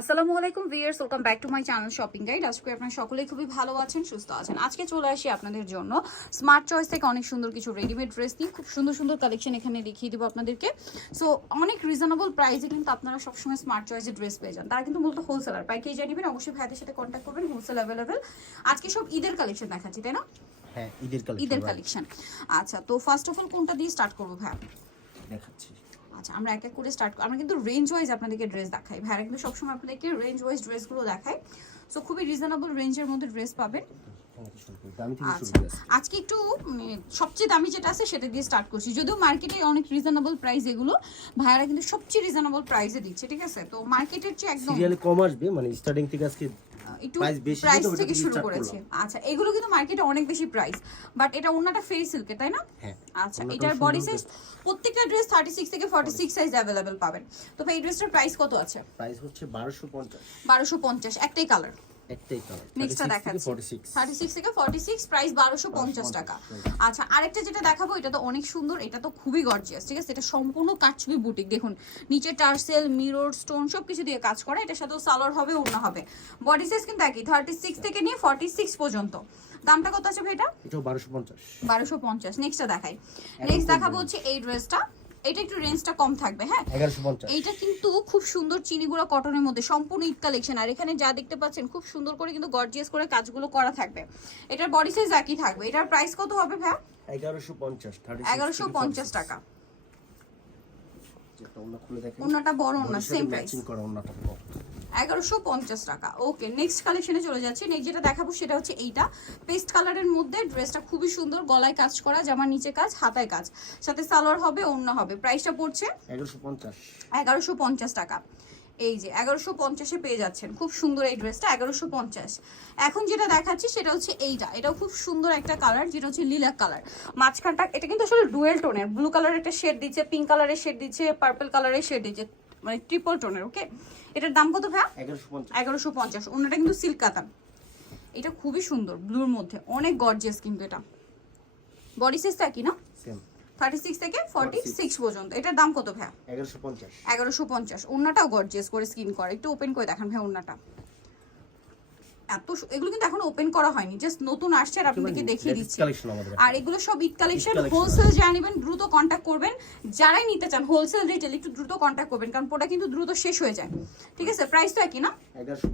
আসসালামু আলাইকুম viewers, welcome back to my channel shopping guide. আজকে আপনারা সকলেই খুবই ভালো আছেন, সুস্থ আছেন। আজকে চলে আসি আপনাদের জন্য স্মার্ট চয়েস থেকে অনেক সুন্দর কিছু রেডিমেড ড্রেস নিয়ে। খুব সুন্দর সুন্দর কালেকশন এখানে দেখিয়ে দিব আপনাদেরকে। সো অনেক রিজনেবল প্রাইসে কিন্তু আপনারা সবসময় স্মার্ট চয়েসে ড্রেস পেয়ে যান। তারা কিন্তু মূলত হোলসেলার, পাইকারি জানিবেন, অবশ্যই ভাইদের সাথে কন্ট্যাক্ট করবেন। Wholesale available. আজকে সব ঈদের কালেকশন দেখাচ্ছি, তাই না? হ্যাঁ, ঈদের কালেকশন। আচ্ছা, তো ফার্স্ট অফ অল কোনটা দিয়ে স্টার্ট করবো ভাই? দেখাচ্ছি। আচ্ছা, আমরা এক এক করে স্টার্ট করি। আমরা কিন্তু রেঞ্জ ওয়াইজ আপনাদেরকে ড্রেস দেখাই, ভাইরা কিন্তু সবসময় আপনাদেরকে রেঞ্জ ওয়াইজ ড্রেসগুলো দেখায়। সো খুবই রিজনেবল রেঞ্জের মধ্যে ড্রেস পাবেন। আজকে একটু সবচেয়ে দামি যেটা আছে সেটা দিয়ে স্টার্ট করছি, যদিও মার্কেটে অনেক রিজনেবল প্রাইস এগুলো ভাইরা কিন্তু সবচেয়ে রিজনেবল প্রাইসে দিচ্ছে, ঠিক আছে? তো মার্কেটের চেয়ে একদম সিরিয়ালে কম আসবে, মানে স্টার্টিং থেকে আজকে একটু প্রাইস থেকে শুরু করেছে। আচ্ছা, এগুলো কিন্তু মার্কেটে অনেক বেশি প্রাইস, বাট এটা ওন্নাটা ফেরি সিল্কে, তাই না? আচ্ছা, এটার বডি সাইজ প্রত্যেকটা ড্রেস 36 থেকে 46 সাইজ अवेलेबल পাবেন। তো এই ড্রেসটার প্রাইস কত আছে? প্রাইস হচ্ছে 1250। 1250, একটাই কালার। নেক্সটটা দেখাচ্ছি 36 থেকে 46, প্রাইস 1250 টাকা। আচ্ছা, আরেকটা যেটা দেখাবো এটা তো অনেক সুন্দর, এটা তো খুবই গর্জিয়াস, ঠিক আছে? এটা সম্পূর্ণ কাটছবি বুটিক, দেখুন নিচে টার্সেল, মিরর, স্টোন সবকিছু দিয়ে কাজ করা। এটার সাথেও সালোয়ার হবে, ওড়না হবে। বডি সাইজ কিন্তু একই, 36 থেকে নিয়ে 46 পর্যন্ত। দামটা কত আছে ভাই এটা? এটা 1250। 1250। নেক্সটটা দেখাই। নেক্সট দেখাবো হচ্ছে এই ড্রেসটা। এটা একটু রেঞ্জটা কম থাকবে, হ্যাঁ 1150। এইটা কিন্তু খুব সুন্দর চিনিগুড়া কটনের মধ্যে সম্পূর্ণ ঈদ কালেকশন। আর এখানে যা দেখতে পাচ্ছেন খুব সুন্দর করে কিন্তু গর্জিয়াস করে কাজগুলো করা থাবে। এটার বডি সাইজ একই থাকবে। এটার প্রাইস কত হবে ভাই? 1150। 1150 টাকা। যেটা ওন্না খুলে দেখেন, ওন্নাটা বড় ওন্না, সেম প্রাইস, ম্যাচিং করা ওন্নাটা 1150 টাকা। ওকে, নেক্সট কালেকশনে চলে যাচ্ছি। নেক্সট যেটা দেখাবো সেটা হচ্ছে এইটা পেস্ট কালারের মধ্যে। ড্রেসটা খুবই সুন্দর, গলায় কাজ করা, জামার নিচে কাজ, হাতায় কাজ, সাথে সালোয়ার হবে, ওড়না হবে। প্রাইসটা পড়ছে 1150 টাকা। এই যে 1150-এ পেয়ে যাচ্ছেন খুব সুন্দর এই ড্রেসটা, 1150। এখন যেটা দেখাচ্ছি সেটা হচ্ছে এইটা। এটাও খুব সুন্দর একটা কালার, যেটা হচ্ছে লিলাক কালার। মাঝখানটা এটা কিন্তু আসলে ডুয়েল টোনের, ব্লু কালারের একটা শেড দিচ্ছে, পিঙ্ক কালারের শেড দিচ্ছে, পার্পল কালারের শেড দিচ্ছে, মানে ট্রিপল টোনের। ওকে, এটার দাম কত ভাই? 1150। ওনাটা কিন্তু সিল্ক কাতান। এটা খুবই সুন্দর, ব্লুর মধ্যে অনেক গর্জিয়াস কিন্তু এটা। বডি সাইজটা কি না? সেম 36 থেকে 46 পর্যন্ত। এটার দাম কত ভাই? 1150। 1150। ওন্নাটাও গর্জিয়াস করে স্কিন করে, একটু ওপেন করে দেখান ভাই ওন্নাটা। এত এগুলো কিন্তু এখন ওপেন করা হয়নি, জাস্ট নতুন আসছে আর আপনাদেরকে দেখিয়ে দিচ্ছি। আর এগুলো সব ঈদ কালেকশন। হোলসেল যারা নেবেন দ্রুত কন্ট্যাক্ট করবেন, যারাই নিতে চান হোলসেল রিটেল একটু দ্রুত কন্ট্যাক্ট করবেন, কারণ প্রোডাক্ট কিন্তু দ্রুত শেষ হয়ে যায়, ঠিক আছে? প্রাইস তো একই না,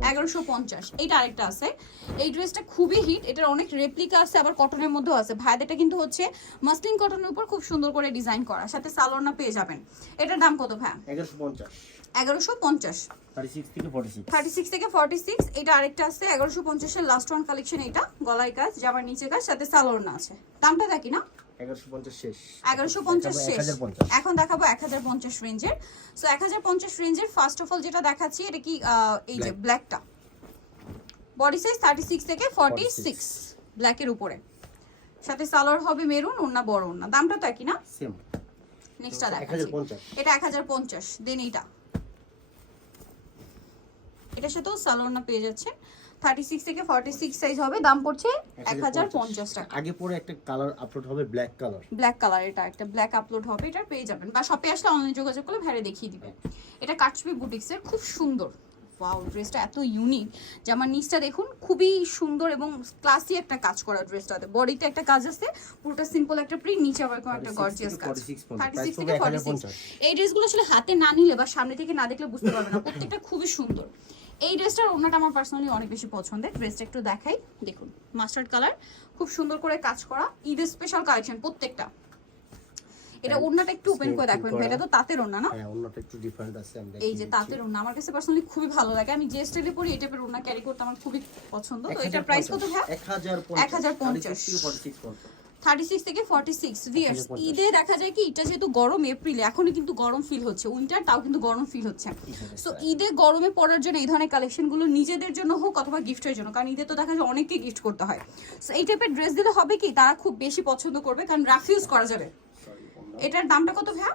1150। এইটা আরেকটা আছে, এই ড্রেসটা খুবই হিট। এটার অনেক রেপ্লিকা আছে, আবার কটনের মধ্যেও আছে। ভাইদেরটা কিন্তু হচ্ছে মাসলিন কটনের উপর খুব সুন্দর করে ডিজাইন করা, সাথে সালোয়ার পেয়ে যাবেন। এটার দাম কত ভাই? 1150। 1150। 36 থেকে 46। এটা আরেকটা আছে 1150 এর লাস্ট ওয়ান কালেকশন। এটা গলায় কাজ, জামার নিচে কাজ, সাথে সালোয়ার আছে। দামটা দেখি না, 1150 শেষ। 1150 শেষ। এখন দেখাবো 1050 রেঞ্জের। সো 1050 রেঞ্জের ফার্স্ট অফ অল যেটা দেখাচ্ছি এটা কি এই যে ব্ল্যাকটা। বডি সাইজ 36 থেকে 46, ব্ল্যাকের উপরে, সাথে সালোয়ার হবে মেরুন, ওন্না বড় ওন্না। দামটা তো একই না, সেম। নেক্সটটা দেখাচ্ছি, এটা 1050। দেন এটার সাথেও সালোয়ার পেয়ে যাচ্ছেন। 36 থেকে 46 সাইজ হবে। দাম পড়ছে 1050 টাকা। আগে পরে একটা কালার আপলোড হবে, ব্ল্যাক কালার। ব্ল্যাক কালার, এটা একটা ব্ল্যাক আপলোড হবে, এটা পেয়ে যাবেন, বা শপে আসলে অনলাইনে যোগাযোগ করলে ভাইরে দেখিয়ে দিবে। এটা কাটছবি বুটিক্সের, খুব সুন্দর। ওয়াও, ড্রেসটা এত ইউনিক। জামার নিচটা দেখুন, খুবই সুন্দর এবং ক্লাসি একটা কাজ করা ড্রেসটাতে। বডিতে একটা কাজ আছে, পুরোটা সিম্পল একটা প্রিন্ট, নিচে আবার একটা গর্জিয়াস কাজ। 36 থেকে 46। এই ড্রেসগুলো আসলে হাতে না নিলে বা সামনে থেকে না দেখলে বুঝতে পারবে না, প্রত্যেকটা খুবই সুন্দর। এই ড্রেসটার ওড়নাটা আমার পার্সোনালি অনেক বেশি পছন্দের। ড্রেসটা একটু দেখাই, দেখুন মাস্টার্ড কালার, খুব সুন্দর করে কাজ করা, ঈদের স্পেশাল কালেকশন প্রত্যেকটা। এটা ওড়নাটা একটু ওপেন করে দেখবেন, এটা তো তাঁতের ওড়না না? হ্যাঁ, ওড়নাটা একটু ডিফারেন্ট আছে। এই যে তাঁতের ওড়না আমার কাছে পার্সোনালি খুবই ভালো লাগে। আমি যে স্টাইলে পরি এই টাইপের ওড়না ক্যারি করতে আমার খুবই পছন্দ। তো এটা প্রাইস কত ভাই? 1050। 36 থেকে 46। ভিউয়ার্স, ঈদে দেখা যায় কি, এটা যেহেতু গরম, এপ্রিলে এখনই কিন্তু গরম ফিল হচ্ছে, উইন্টার তাও কিন্তু গরম ফিল হচ্ছে। সো ঈদে গরমে পড়ার জন্য এই ধরনের কালেকশনগুলো নিজেদের জন্য হোক অথবা গিফটের জন্য, কারণ ঈদে তো দেখা যায় অনেককে গিফট করতে হয়। সো এই টাইপের ড্রেস দিলে হবে কি, তারা খুব বেশি পছন্দ করবে, কারণ রাফিউজ করা যাবে। এটার দামটা কত ভাই?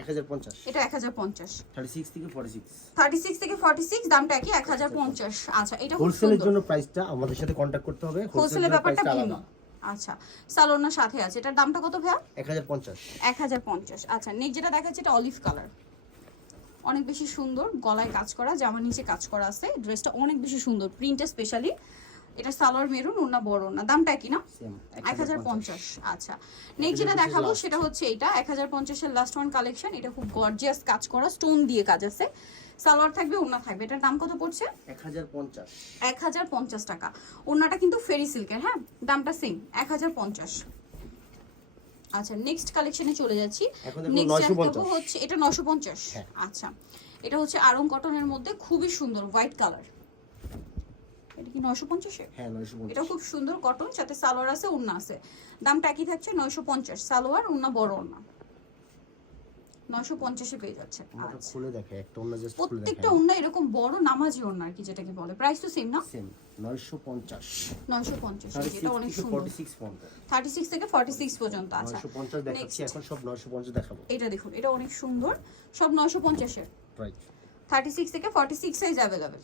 1050। এটা 1050। 36 থেকে 46। 36 থেকে 46, দামটা কি 1050। আচ্ছা, এটা হোলসেলের জন্য প্রাইসটা আমাদের সাথে কন্টাক্ট করতে হবে। হোলসেলের ব্যাপারটা ভিন্ন। আচ্ছা, সালোনার সাথে আছে। এটার দামটা কত ভাই? 1050। 1050। আচ্ছা, নেক্সট যেটা দেখাচ্ছি এটা অলিভ কালার। অনেক বেশি সুন্দর, গলায় কাজ করা, জামা নিচে কাজ করা আছে। ড্রেসটা অনেক বেশি সুন্দর, প্রিন্টে স্পেশালি। এটা সালোয়ার মেরুন, ওড়না বড় ওড়না। দামটা কি না? সেম 1050। আচ্ছা, নেক্সট যেটা দেখাবো সেটা হচ্ছে এটা 1050 এর লাস্ট ওয়ান কালেকশন। এটা খুব গর্জিয়াস কাজ করা, স্টোন দিয়ে কাজ আছে। সালোয়ার থাকবে, ওড়না থাকবে। এটার দাম কত পড়ছে? 1050। 1050 টাকা। ওড়নাটা কিন্তু ফেরি সিল্কের, হ্যাঁ, দামটা সেম 1050। আচ্ছা, নেক্সট কালেকশনে চলে যাচ্ছি। এখন দেখো নেক্সট 950 হচ্ছে এটা 950। হ্যাঁ। আচ্ছা, এটা হচ্ছে আরং কটনের মধ্যে খুবই সুন্দর হোয়াইট কালার। এটা কি 950 এ? হ্যাঁ 950। এটা খুব সুন্দর কটন, সাথে সালোয়ার আছে, ওড়না আছে। দামটা একই থাকছে 950। সালোয়ার, ওড়না বড় ওড়না 950 এ পেয়ে যাচ্ছে। আমরা আচ্ছা, খুলে দেখে একটা ওন্না জাস্ট খুলে প্রত্যেকটা দেখে ওড়না এরকম বড় নামাজি ওড়না আর কি, যেটাকে বলে। প্রাইস তো সেম না? সেম 950। 950। এটা অনেক সুন্দর। 46 পর্যন্ত 36 থেকে 46 পর্যন্ত। আচ্ছা, 950 দেখাচ্ছি, Next। এখন সব 950 দেখাবো। এটা দেখুন, এটা অনেক সুন্দর, সব 950 এর। রাইট 36 থেকে 46 সাইজ अवेलेबल,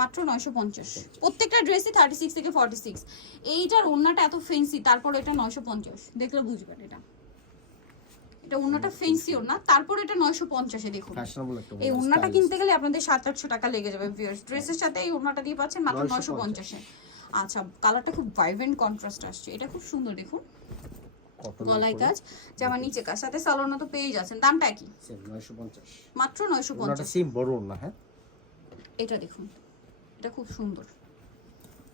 মাত্র 950। প্রত্যেকটা ড্রেসই 36 থেকে 46। এইটার ওন্নাটা এত ফেন্সি, তারপর এটা 950 দেখলে বুঝবেন। এটা ওন্নাটা ফেন্সি ওন্না, তারপর এটা 950 এ। দেখুন ফ্যাশনেবল একটা এই ওন্নাটা কিনতে গেলে আপনাদের 700-800 টাকা লেগে যাবে ভিউয়ার্স। ড্রেসের সাথে এই ওন্নাটা দিয়ে পাচ্ছেন মাত্র 950 এ। আচ্ছা, কালারটা খুব ভাইব্রেন্ট কন্ট্রাস্ট আসছে, এটা খুব সুন্দর। দেখুন গলায় কাজ, জামা নিচে কাজ, সাথে সালোয়ার তো পেয়ে যাচ্ছেন। দামটা কি? সেম 950। মাত্র ওন্নাটা 950। সেম বড় ওন্না। হ্যাঁ, এটা দেখুন, এটা খুব সুন্দর,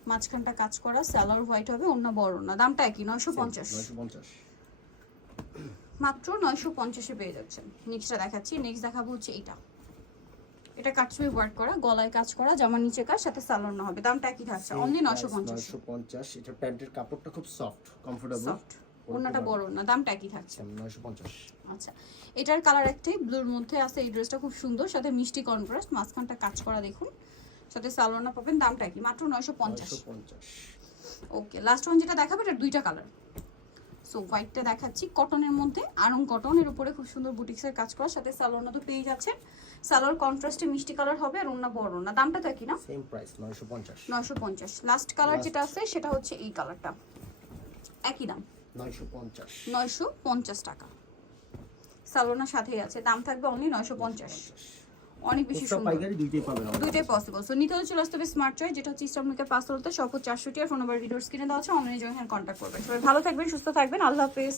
মাঝখানটা কাজ করা, সালোয়ার হোয়াইট হবে, ওড়না বড় ওড়না। দামটা কি? 950। 950। মাত্র 950 এ পেয়ে যাচ্ছেন। নেক্সটটা দেখাচ্ছি। নেক্সট দেখাবো হচ্ছে এটা কাটছবি ওয়ার্ক করা, গলায় কাজ করা, জামা নিচে কাজ, সাথে সালোয়ার না হবে। দামটা কি থাকছে? অনলি 950। 950। এটা প্যান্টের কাপড়টা খুব সফট, কমফোর্টেবল। সফট, ওড়নাটা বড় ওড়না। দামটা কি থাকছে? 950। আচ্ছা, এটার কালার একটাই, ব্লুর মধ্যে আছে। এই ড্রেসটা খুব সুন্দর, সাথে মিষ্টি কন্ট্রাস্ট, মাঝখানটা কাজ করা দেখুন, সাথে সালোয়ার না পাবেন। দামটা কি? মাত্র 950। 950। ওকে, লাস্ট ওয়ান যেটা দেখাবো এটার দুইটা কালার। সো হোয়াইটটা দেখাচ্ছি, কটনের মধ্যে, আরং কটনের উপরে খুব সুন্দর বুটিক্সের কাজ করা, সাথে সালোয়ার না তো পেয়ে যাচ্ছেন। সালোয়ার কন্ট্রাস্টে মিষ্টি কালার হবে, আর ওড়না বড় ওড়না। দামটা তো একই না? Same price 950। 950। লাস্ট কালার যেটা আছে সেটা হচ্ছে এই কালারটা, একই দাম 950। 950 টাকা। সালোয়ার সাথেই আছে, দাম থাকবে অনলি 950। অনেক বেশি খুচরা সুন্দর, পাইকারি দুইটাই পাবেন আমাদের। দুইটাই পসিবল। সো নিতে হলে চলে আসতে হবে স্মার্ট চয়েস, যেটা হচ্ছে ইস্টার্নকে পাস হতে সব 400 টাকা। ফোন নাম্বার ভিডিওর স্ক্রিনে দেওয়া আছে, অনলাইনে জয়েন কন্ট্যাক্ট করবেন। সবাই ভালো থাকবেন, সুস্থ থাকবেন, আল্লাহ হাফেজ।